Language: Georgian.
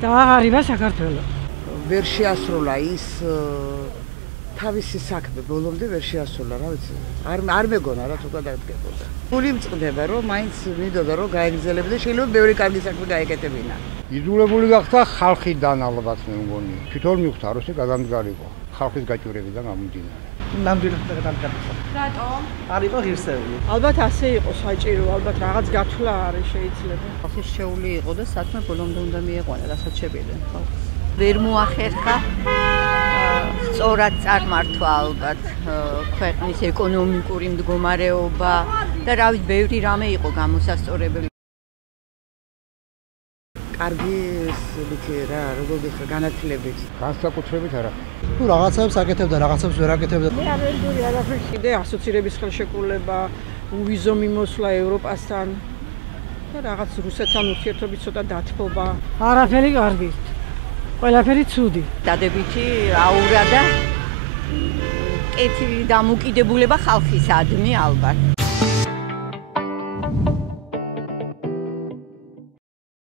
და აღარიბა საქართველო. ვერ შეასრულა ის თავისი საქმე ბოლომდე ვერ შეასრულა, რა ვიცი. არ მეგონა რა თუ გადადგებოდა. გული მწყდება რომ მაინც მინდოდა რომ გაეგრძელებინა და შეიძლება ბევრი კარგი საქმე გაეკეთებინა. იძულებული გახდა ხალხიდან ალბათ მე მგონი. თვითონ მიხვდა რომ ეს გადამდგარიყო. ხალხის გაჭირებიდან გამომდინარე. ნამდვილად გადამდგარიყო. რატომ? არ იყო ღირსეული. ალბათ ასე იყო საჭირო, ალბათ რაღაც გათვლა არის შეიძლება. ხალხის შეეული იყო და საქმე ბოლომდე უნდა მieყვანა, რასაც შეგვიძლია ხალხს. ვერ მოახერხა სწორად წარმართვა ალბათ ქვეყნის ეკონომიკური მდგომარეობა და რა ვიცი, ბევრი რამე იყო გამოსასწორებელი. კარგი რა, როგორ გიხარ განათლებით. განსაკუთრებით არა. თუ რაღაცებს აკეთებდა, რაღაცებს ვერ აკეთებდა. მე არ ვენდური არაფერს. კიდე ასოცირების ხელშეკრულება, უვიზო მიმოსვლა ევროპასთან და რაღაც რუსეთთან ურთიერთობის ცოტა დათბობა. არაფერი კარგი. ყველაფერი ცუდი. დადებითი აურა და კეთილი დამოკიდებულება ხალხისადმი ალბათ.